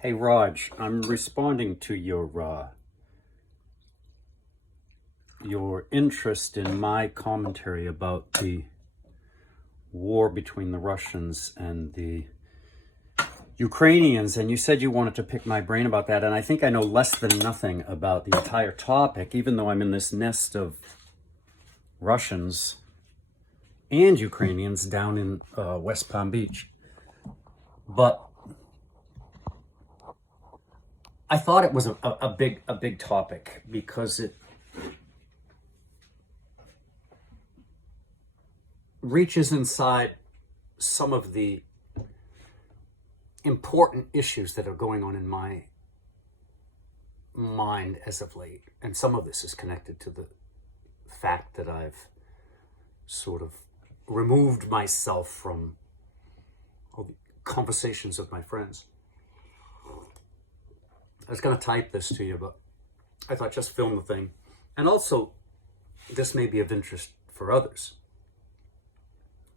Hey Rodg, I'm responding to your interest in my commentary about the war between the Russians and the Ukrainians, and you said you wanted to pick my brain about that, and I think I know less than nothing about the entire topic, even though I'm in this nest of Russians and Ukrainians down in West Palm Beach. But I thought it was a big topic because it reaches inside some of the important issues that are going on in my mind as of late. And some of this is connected to the fact that I've sort of removed myself from all the conversations of my friends. I was going to type this to you, but I thought just film the thing. And also, this may be of interest for others.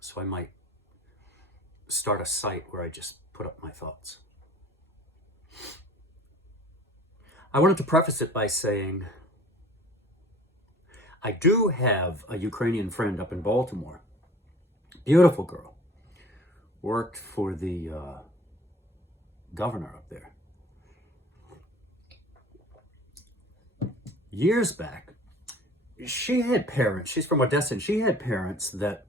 So I might start a site where I just put up my thoughts. I wanted to preface it by saying I do have a Ukrainian friend up in Baltimore. Beautiful girl. Worked for the governor up there. Years back, she had parents, she's from Odessa, and she had parents that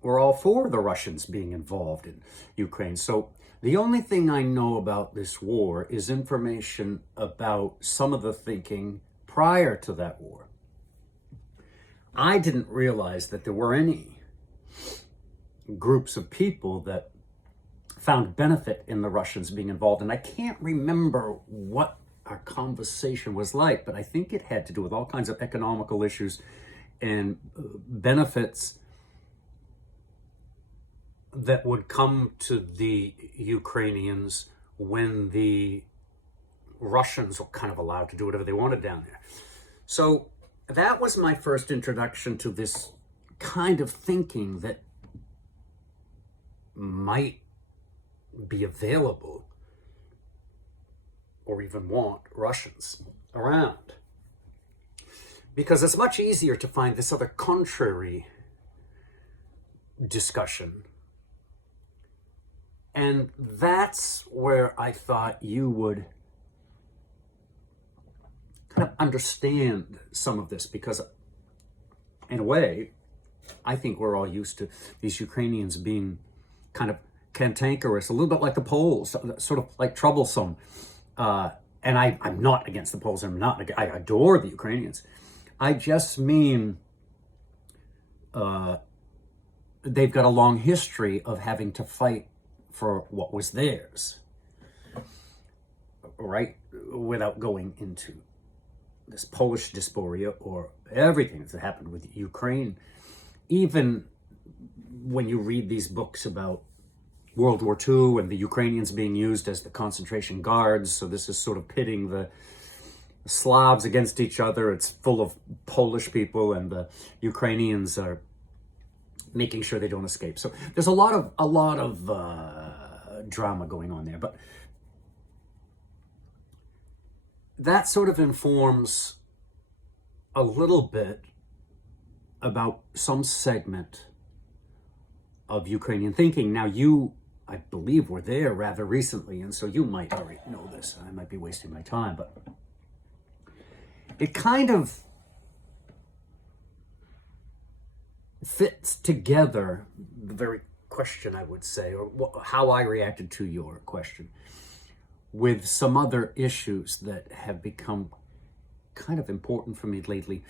were all for the Russians being involved in Ukraine. So the only thing I know about this war is information about some of the thinking prior to that war. I didn't realize that there were any groups of people that found benefit in the Russians being involved. And I can't remember what our conversation was like, but I think it had to do with all kinds of economical issues and benefits that would come to the Ukrainians when the Russians were kind of allowed to do whatever they wanted down there. So that was my first introduction to this kind of thinking that might be available or even want Russians around. Because it's much easier to find this other contrary discussion. And that's where I thought you would kind of understand some of this, because in a way, I think we're all used to these Ukrainians being kind of cantankerous, a little bit like the Poles, sort of like troublesome. And I'm not against the Poles. I adore the Ukrainians. I just mean they've got a long history of having to fight for what was theirs, right? Without going into this Polish dysphoria or everything that's happened with Ukraine. Even when you read these books about World War II and the Ukrainians being used as the concentration guards, so this is sort of pitting the Slavs against each other. It's full of Polish people, and the Ukrainians are making sure they don't escape. So there's a lot of drama going on there, but that sort of informs a little bit about some segment of Ukrainian thinking. Now, you, I believe, were there rather recently, and so you might already know this. I might be wasting my time, but it kind of fits together the very question, I would say, or how I reacted to your question, with some other issues that have become kind of important for me lately.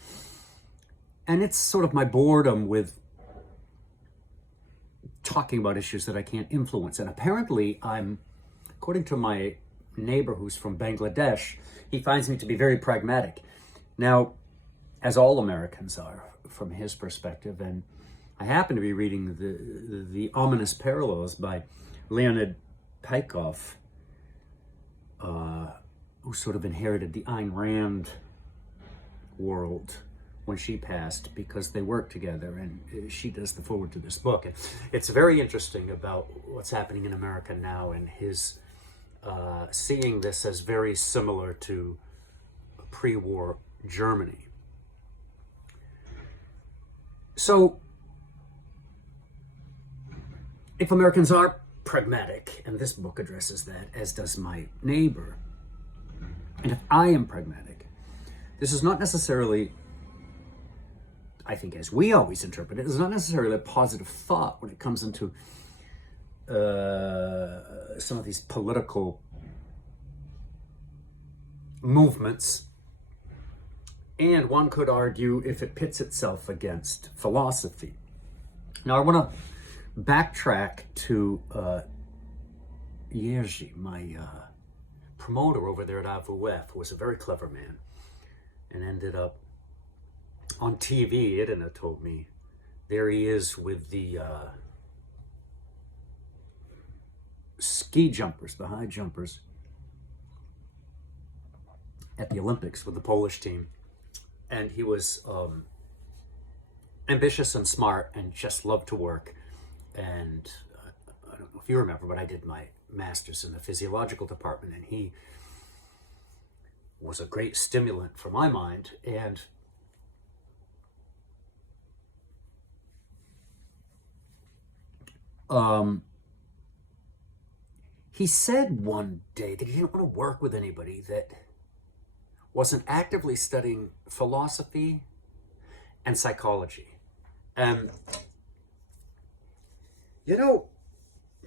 And it's sort of my boredom with talking about issues that I can't influence. And apparently according to my neighbor who's from Bangladesh, he finds me to be very pragmatic. Now, as all Americans are from his perspective, and I happen to be reading the Ominous Parallels by Leonid Peikov, who sort of inherited the Ayn Rand world when she passed, because they worked together, and she does the forward to this book. And it's very interesting about what's happening in America now and his seeing this as very similar to pre-war Germany. So, if Americans are pragmatic, and this book addresses that, as does My Neighbor, and if I am pragmatic, this is not necessarily, I think as we always interpret it, is not necessarily a positive thought when it comes into some of these political movements. And one could argue if it pits itself against philosophy. Now I want to backtrack to Jerzy, my promoter over there at AWF, who was a very clever man and ended up on TV. Edna told me there he is with the ski jumpers, the high jumpers at the Olympics with the Polish team. And he was ambitious and smart and just loved to work. And I don't know if you remember, but I did my master's in the physiological department, and he was a great stimulant for my mind. And he said one day that he didn't want to work with anybody that wasn't actively studying philosophy and psychology. And you know,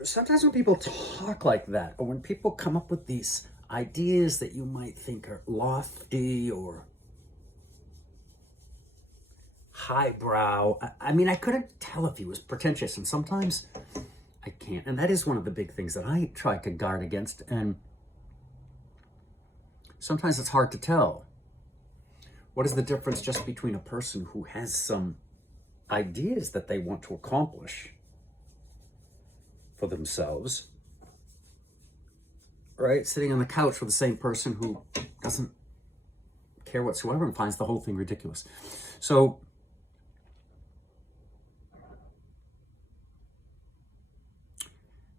sometimes when people talk like that, or when people come up with these ideas that you might think are lofty or highbrow, I mean, I couldn't tell if he was pretentious, and sometimes I can't. And that is one of the big things that I try to guard against, and sometimes it's hard to tell. What is the difference just between a person who has some ideas that they want to accomplish for themselves, right? Sitting on the couch with the same person who doesn't care whatsoever and finds the whole thing ridiculous. So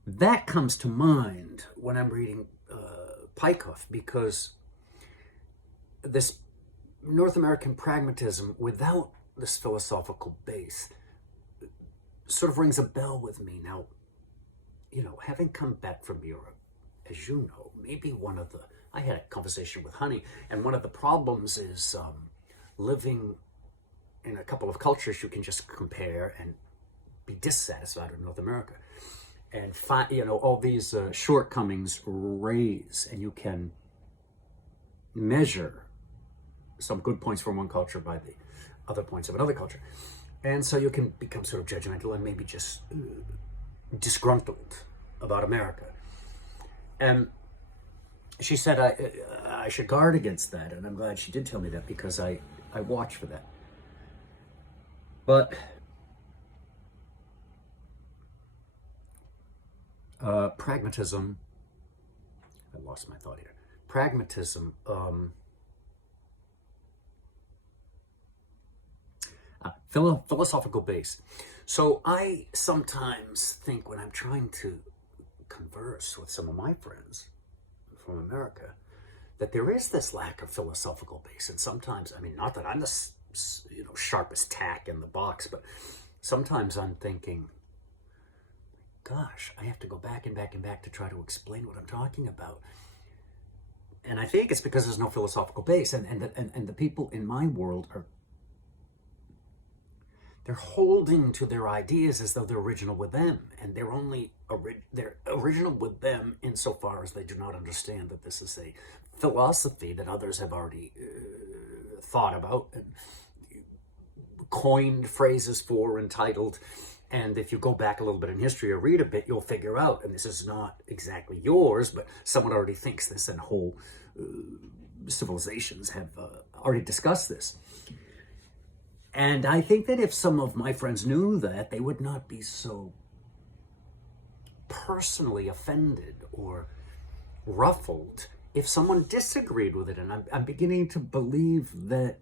that comes to mind when I'm reading Peikoff, because this North American pragmatism without this philosophical base sort of rings a bell with me. Now, you know, having come back from Europe, as you know, maybe I had a conversation with Honey, and one of the problems is living in a couple of cultures you can just compare and be dissatisfied with North America. And all these shortcomings raise, and you can measure some good points from one culture by the other points of another culture. And so you can become sort of judgmental and maybe just disgruntled about America. And she said I should guard against that, and I'm glad she did tell me that, because I watch for that. But pragmatism, I lost my thought here. Pragmatism, philosophical base. So I sometimes think, when I'm trying to converse with some of my friends from America, that there is this lack of philosophical base. And sometimes, I mean, not that I'm the sharpest tack in the box, but sometimes I'm thinking, gosh, I have to go back and back and back to try to explain what I'm talking about. And I think it's because there's no philosophical base, and the people in my world they're holding to their ideas as though they're original with them, and they're only they're original with them insofar as they do not understand that this is a philosophy that others have already thought about and coined phrases for, entitled. And if you go back a little bit in history or read a bit, you'll figure out, and this is not exactly yours, but someone already thinks this, and whole civilizations have already discussed this. And I think that if some of my friends knew that, they would not be so personally offended or ruffled if someone disagreed with it. And I'm beginning to believe that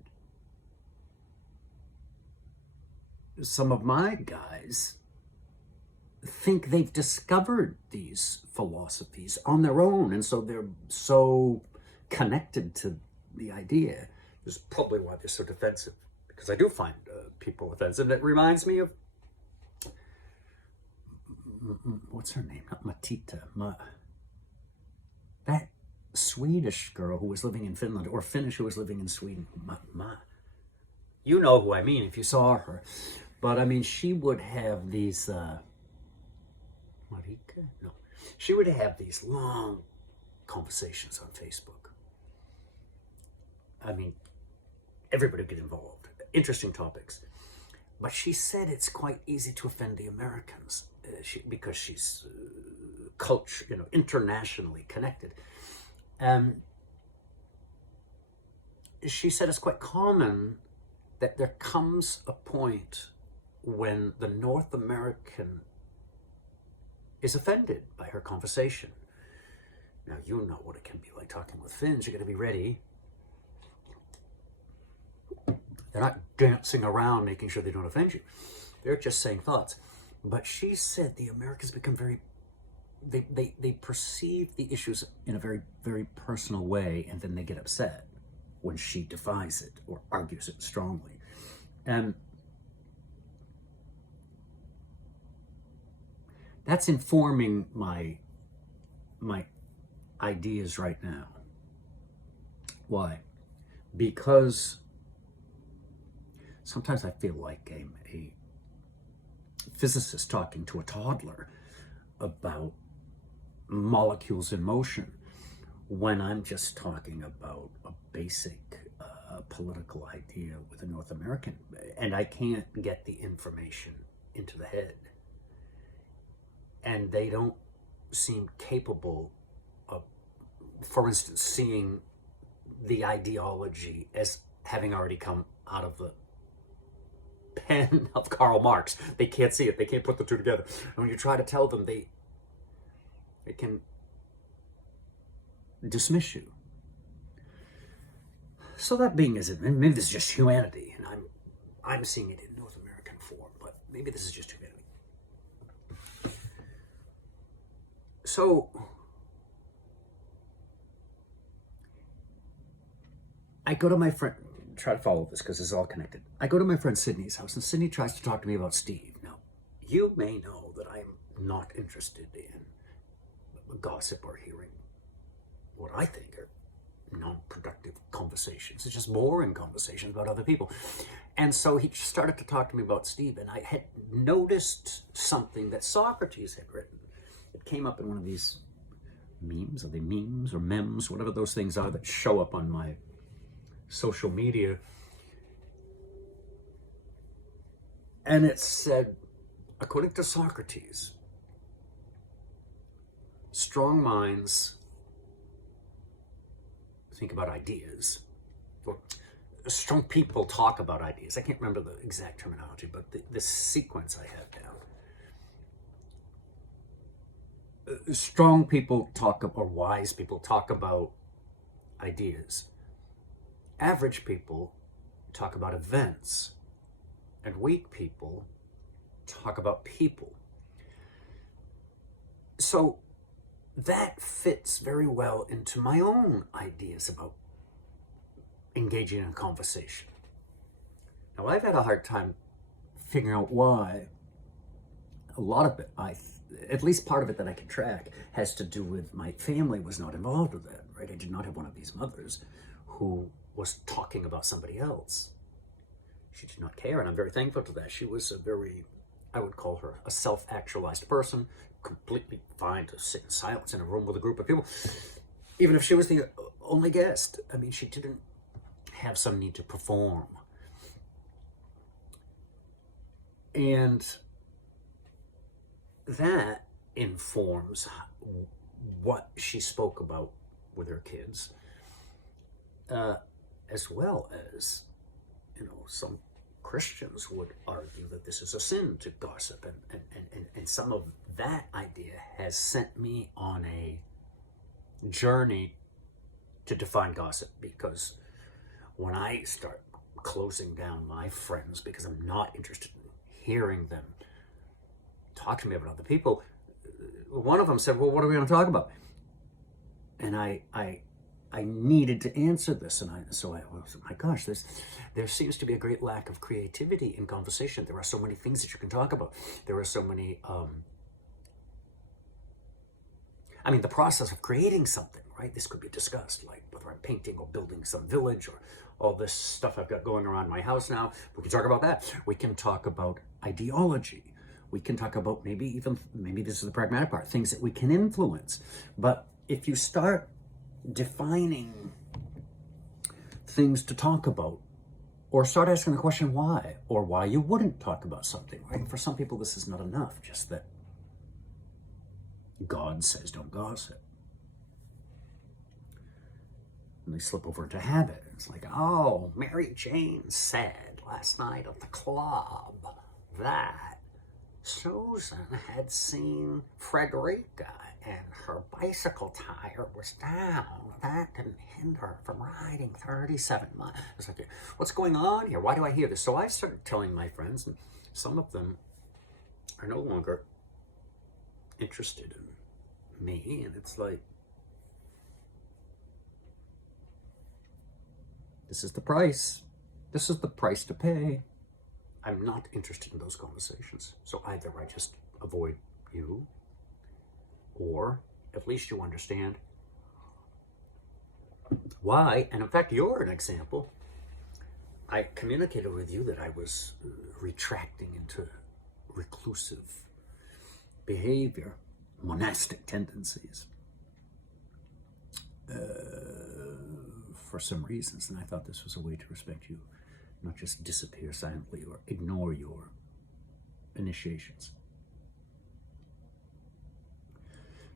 some of my guys think they've discovered these philosophies on their own, and so they're so connected to the idea. This is probably why they're so defensive, because I do find people offensive. It reminds me of, what's her name? Not Matita. That Swedish girl who was living in Finland, or Finnish who was living in Sweden. You know who I mean if you saw her. But I mean, she would have these, Marika? No. She would have these long conversations on Facebook. I mean, everybody would get involved. Interesting topics. But she said it's quite easy to offend the Americans because she's internationally connected. She said it's quite common that there comes a point when the North American is offended by her conversation. Now, you know what it can be like talking with Finns. You're going to be ready. They're not dancing around making sure they don't offend you. They're just saying thoughts. But she said the Americans become very, they perceive the issues in a very, very personal way, and then they get upset when she defies it or argues it strongly. And that's informing my ideas right now. Why? Because sometimes I feel like a physicist talking to a toddler about molecules in motion when I'm just talking about a basic political idea with a North American, and I can't get the information into the head. And they don't seem capable of, for instance, seeing the ideology as having already come out of the pen of Karl Marx. They can't see it. They can't put the two together. And when you try to tell them, they can dismiss you. So that being as it, maybe this is just humanity, and I'm seeing it in North American form, but maybe this is just humanity. So I go to my friend, try to follow this because it's all connected. I go to my friend Sydney's house, and Sydney tries to talk to me about Steve. Now, you may know that I'm not interested in gossip or hearing what I think are non-productive conversations. It's just boring conversations about other people. And so he started to talk to me about Steve, and I had noticed something that Socrates had written. It came up in one of these memes. Are they memes or memes? Whatever those things are that show up on my social media. And it said, according to Socrates, strong minds think about ideas. Or strong people talk about ideas. I can't remember the exact terminology, but the sequence I have down. Strong people talk, or wise people talk about ideas. Average people talk about events, and weak people talk about people. So that fits very well into my own ideas about engaging in a conversation. Now, I've had a hard time figuring out why. A lot of it, at least part of it that I can track, has to do with my family was not involved with that, right? I did not have one of these mothers who was talking about somebody else. She did not care, and I'm very thankful to that. She was a very, I would call her a self-actualized person, completely fine to sit in silence in a room with a group of people. Even if she was the only guest, I mean, she didn't have some need to perform. And that informs what she spoke about with her kids, as well as, some Christians would argue that this is a sin to gossip, and some of that idea has sent me on a journey to define gossip, because when I start closing down my friends because I'm not interested in hearing them talk to me about other people. One of them said, well, what are we going to talk about? And I needed to answer this, and so I was, my gosh, there seems to be a great lack of creativity in conversation. There are so many things that you can talk about. There are so many, the process of creating something, right? This could be discussed, like whether I'm painting or building some village or all this stuff I've got going around my house now. We can talk about that. We can talk about ideology. We can talk about maybe this is the pragmatic part, things that we can influence. But if you start defining things to talk about, or start asking the question why, or why you wouldn't talk about something, right? For some people, this is not enough, just that God says don't gossip. And they slip over into habit. It's like, oh, Mary Jane said last night at the club that Susan had seen Frederica and her bicycle tire was down. That didn't hinder her from riding 37 miles. It's like, what's going on here? Why do I hear this? So I started telling my friends, and some of them are no longer interested in me. And it's like, this is the price. This is the price to pay. I'm not interested in those conversations. So either I just avoid you, or at least you understand why. And in fact, you're an example. I communicated with you that I was retracting into reclusive behavior, monastic tendencies, for some reasons. And I thought this was a way to respect you, not just disappear silently or ignore your initiations.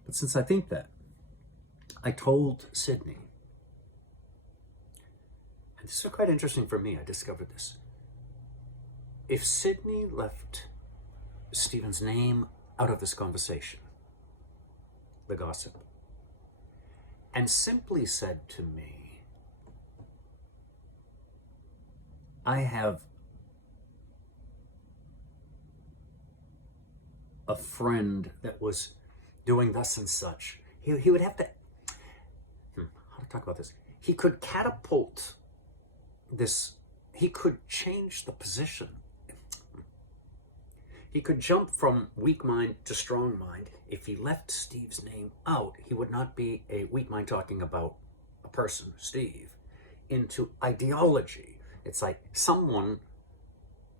But since I think that, I told Sydney, and this is quite interesting for me, I discovered this. If Sydney left Stephen's name out of this conversation, the gossip, and simply said to me, I have a friend that was doing thus and such, he would have to, how to talk about this? He could catapult this, he could change the position. He could jump from weak mind to strong mind. If he left Steve's name out, he would not be a weak mind talking about a person, Steve, into ideology. It's like someone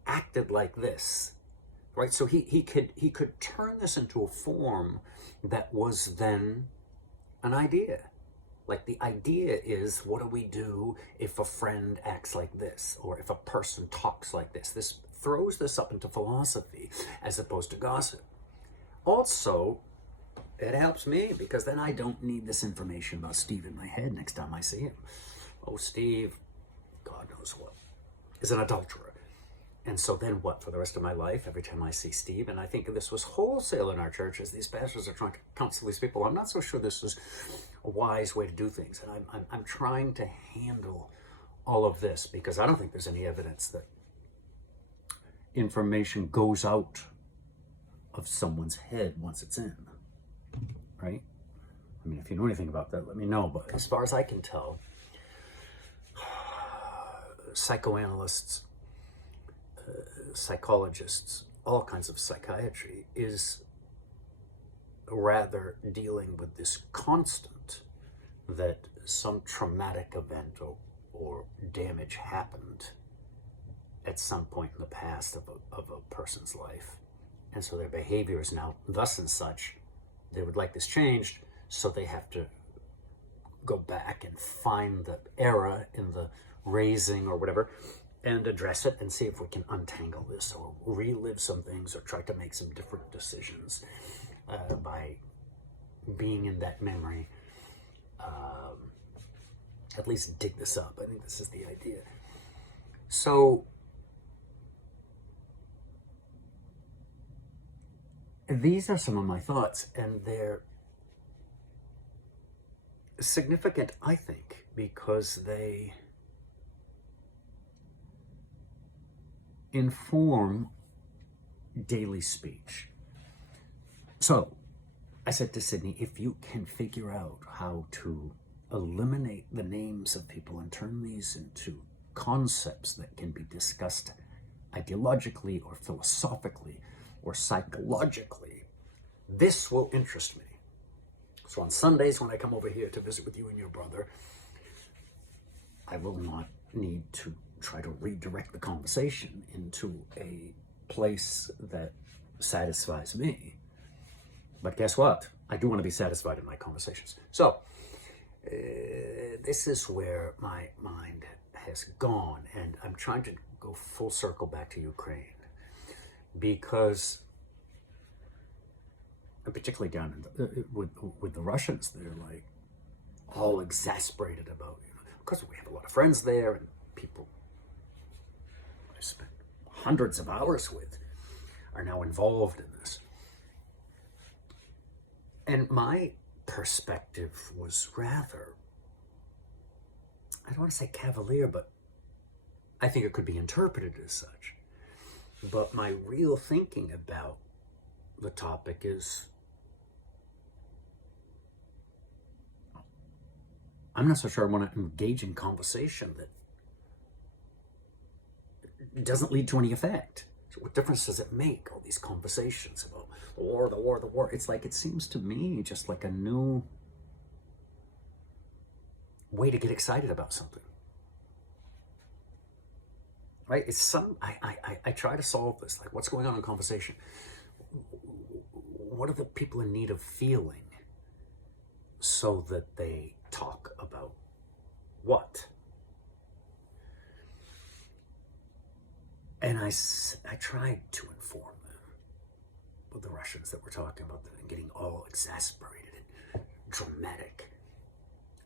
acted like this, right? So he could turn this into a form that was then an idea. Like the idea is, what do we do if a friend acts like this, or if a person talks like this? This throws this up into philosophy as opposed to gossip. Also, it helps me because then I don't need this information about Steve in my head next time I see him. Oh, Steve, God knows what, is an adulterer. And so then what for the rest of my life, every time I see Steve, and I think this was wholesale in our church as these pastors are trying to counsel these people. I'm not so sure this is a wise way to do things. And I'm trying to handle all of this because I don't think there's any evidence that information goes out of someone's head once it's in, right? I mean, if you know anything about that, let me know. But as far as I can tell, psychoanalysts, psychologists, all kinds of psychiatry is rather dealing with this constant that some traumatic event or damage happened at some point in the past of a person's life. And so their behavior is now thus and such. They would like this changed, so they have to go back and find the error in the raising or whatever and address it and see if we can untangle this or relive some things or try to make some different decisions by being in that memory. At least dig this up. I think this is the idea. So these are some of my thoughts, and they're significant, I think, because they inform daily speech. So I said to Sydney, if you can figure out how to eliminate the names of people and turn these into concepts that can be discussed ideologically or philosophically or psychologically, this will interest me. So on Sundays when I come over here to visit with you and your brother, I will not need to try to redirect the conversation into a place that satisfies me. But guess what? I do want to be satisfied in my conversations. So this is where my mind has gone, and I'm trying to go full circle back to Ukraine, because, and particularly down in with the Russians, they're like all exasperated about, because we have a lot of friends there and people I spent hundreds of hours with are now involved in this. And my perspective was rather, I don't want to say cavalier, but I think it could be interpreted as such. But my real thinking about the topic is, I'm not so sure I want to engage in conversation that doesn't lead to any effect. So what difference does it make, all these conversations about the war, the war, the war? It's like, it seems to me just like a new way to get excited about something. Right? It's I try to solve this. Like, what's going on in conversation? What are the people in need of feeling so that they talk about what? And I tried to inform them with the Russians that we're talking about, that are getting all exasperated and dramatic.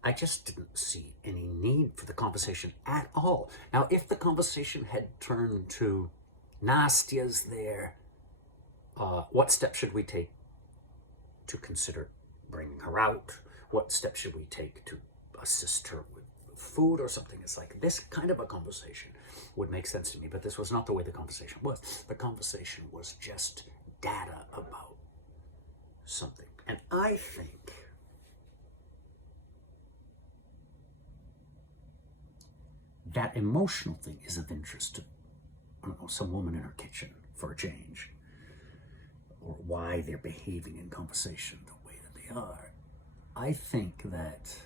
I just didn't see any need for the conversation at all. Now, if the conversation had turned to, Nastya's there, what steps should we take to consider bringing her out? What steps should we take to assist her with food or something? It's like, this kind of a conversation would make sense to me, but this was not the way the conversation was. The conversation was just data about something. And I think that emotional thing is of interest to, I don't know, some woman in her kitchen for a change, or why they're behaving in conversation the way that they are. I think that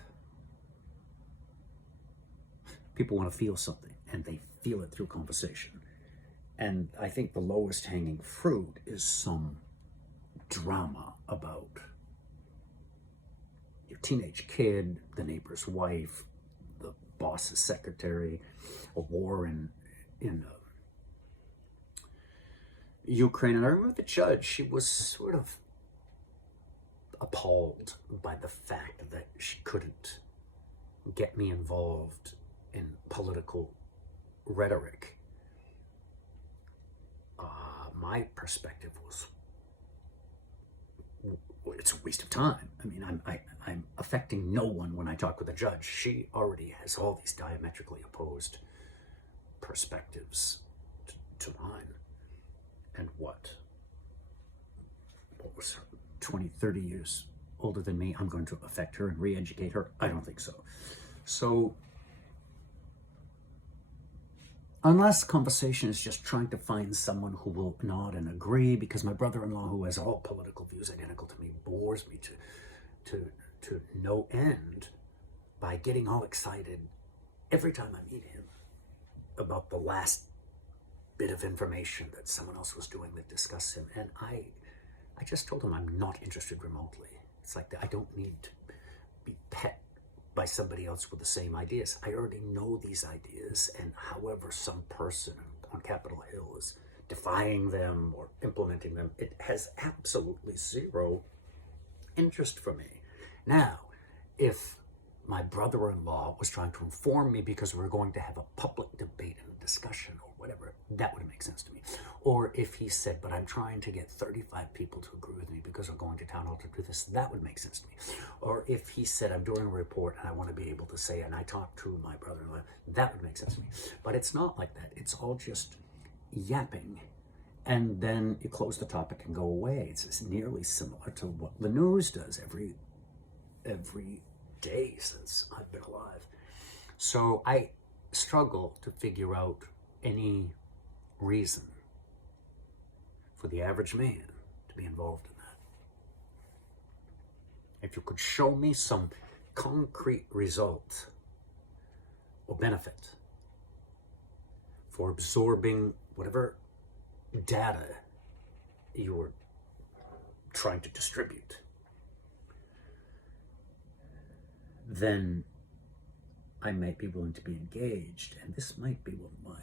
people want to feel something, and they feel it through conversation. And I think the lowest hanging fruit is some drama about your teenage kid, the neighbor's wife, the boss's secretary, a war in Ukraine. And I remember the judge, she was sort of appalled by the fact that she couldn't get me involved in political rhetoric. My perspective was, it's a waste of time. I mean, I'm affecting no one when I talk with a judge. She already has all these diametrically opposed perspectives to mine. And what was her, 20, 30 years older than me? I'm going to affect her and re-educate her? I don't think so. So, unless conversation is just trying to find someone who will nod and agree, because my brother-in-law, who has all political views identical to me, bores me to no end by getting all excited every time I meet him about the last bit of information that someone else was doing that discussed him. And I just told him I'm not interested remotely. It's like, I don't need to be pet by somebody else with the same ideas. I already know these ideas, and however some person on Capitol Hill is defying them or implementing them, it has absolutely zero interest for me. Now, if my brother-in-law was trying to inform me because we were going to have a public debate and a discussion or whatever, that would make sense to me. Or if he said, but I'm trying to get 35 people to agree with me because I'm going to town hall to do this, that would make sense to me. Or if he said, I'm doing a report and I want to be able to say, and I talked to my brother-in-law, that would make sense to me. But it's not like that. It's all just yapping. and then you close the topic and go away. It's nearly similar to what the news does every day since I've been alive. So I struggle to figure out any reason for the average man to be involved in that. If you could show me some concrete result or benefit for absorbing whatever data you were trying to distribute, then I might be willing to be engaged. And this might be what my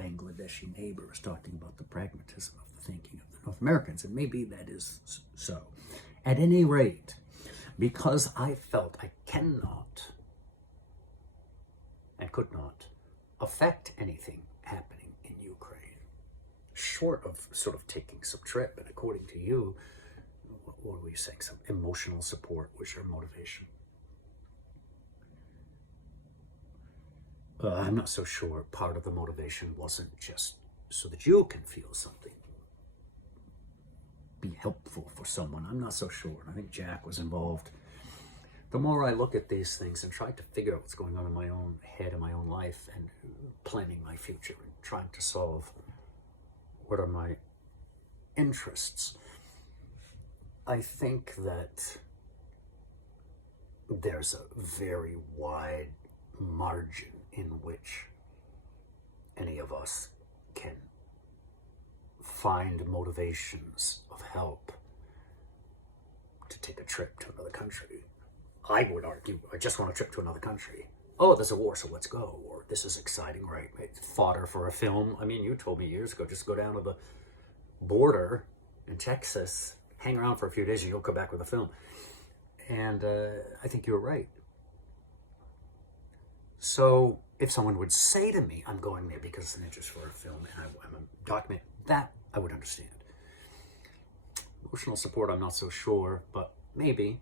Bangladeshi neighbor is talking about, the pragmatism of the thinking of the North Americans. And maybe that is so. At any rate, because I felt I cannot and could not affect anything happening in Ukraine, short of sort of taking some trip, and according to you, what were you saying, some emotional support was your motivation? I'm not so sure part of the motivation wasn't just so that you can feel something, be helpful for someone. I'm not so sure. I think Jack was involved. The more I look at these things and try to figure out what's going on in my own head and my own life and planning my future and trying to solve what are my interests, I think that there's a very wide margin in which any of us can find motivations of help to take a trip to another country. I would argue, I just want a trip to another country. Oh, there's a war, so let's go. Or this is exciting, right? Fodder for a film. I mean, you told me years ago, just go down to the border in Texas, hang around for a few days, and you'll come back with a film. And I think you were right. So if someone would say to me, I'm going there because it's an interest for a film and I'm a document, that I would understand. Emotional support, I'm not so sure, but maybe.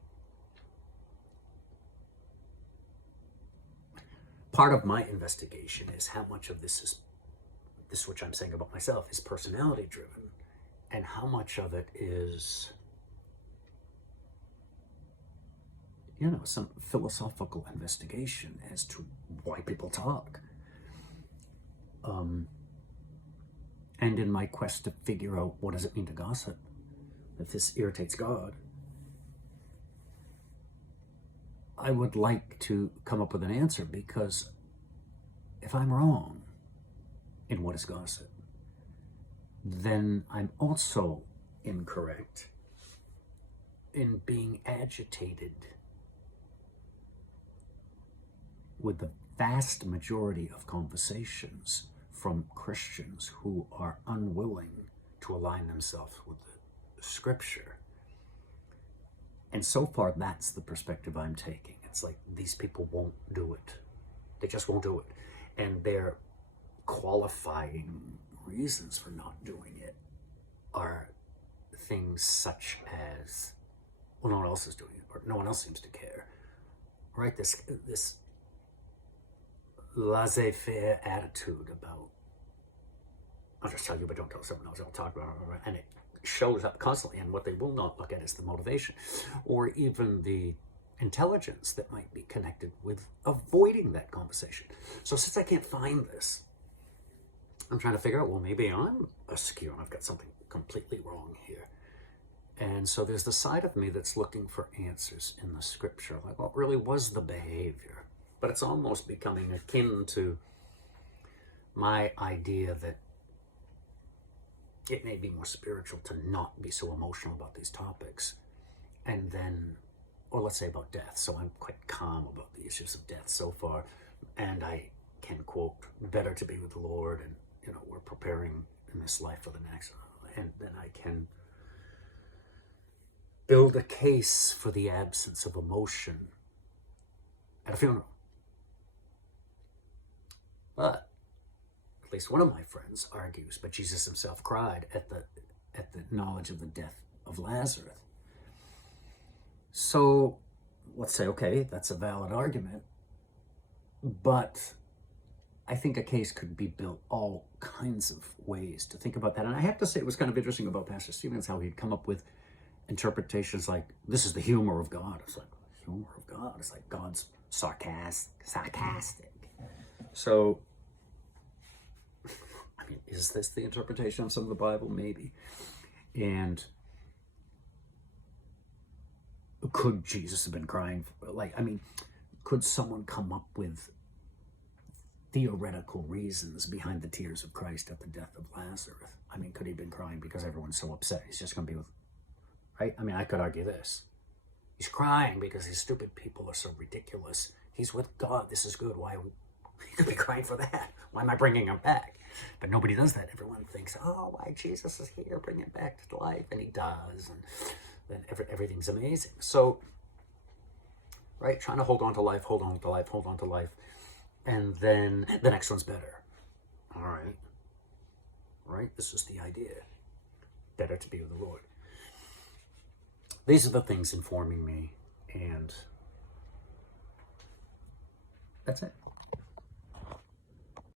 Part of my investigation is how much of this which I'm saying about myself, is personality driven, and how much of it is, some philosophical investigation as to why people talk. And in my quest to figure out what does it mean to gossip, if this irritates God, I would like to come up with an answer, because if I'm wrong in what is gossip, then I'm also incorrect in being agitated with the vast majority of conversations from Christians who are unwilling to align themselves with the Scripture. And so far, that's the perspective I'm taking. It's like these people won't do it. They just won't do it. And their qualifying reasons for not doing it are things such as, well, no one else is doing it, or no one else seems to care. Right? This laissez-faire attitude about, I'll just tell you, but don't tell someone else, I'll talk about it, and it shows up constantly, and what they will not look at is the motivation, or even the intelligence that might be connected with avoiding that conversation. So since I can't find this, I'm trying to figure out, well, maybe I'm askew and I've got something completely wrong here. And so there's the side of me that's looking for answers in the Scripture, like what really was the behavior? But it's almost becoming akin to my idea that it may be more spiritual to not be so emotional about these topics. And then, or let's say about death. So I'm quite calm about the issues of death so far. And I can quote, better to be with the Lord, and we're preparing in this life for the next. And then I can build a case for the absence of emotion at a funeral. But at least one of my friends argues, but Jesus himself cried at the knowledge of the death of Lazarus. So let's say, okay, that's a valid argument, but I think a case could be built all kinds of ways to think about that. And I have to say, it was kind of interesting about Pastor Stevens, how he'd come up with interpretations like, this is the humor of God. It's like, humor of God? It's like God's sarcastic. So, I mean, is this the interpretation of some of the Bible? Maybe. And could Jesus have been crying? Could someone come up with theoretical reasons behind the tears of Christ at the death of Lazarus? I mean, could he have been crying because everyone's so upset? He's just going to be with, right? I mean, I could argue this. He's crying because these stupid people are so ridiculous. He's with God. This is good. Why? He could be crying for that. Why am I bringing him back? But nobody does that. Everyone thinks, oh, why Jesus is here, bring him back to life. And he does. And then everything's amazing. So, right, trying to hold on to life, hold on to life, hold on to life. And then the next one's better. All right. Right? This is the idea. Better to be with the Lord. These are the things informing me. And that's it.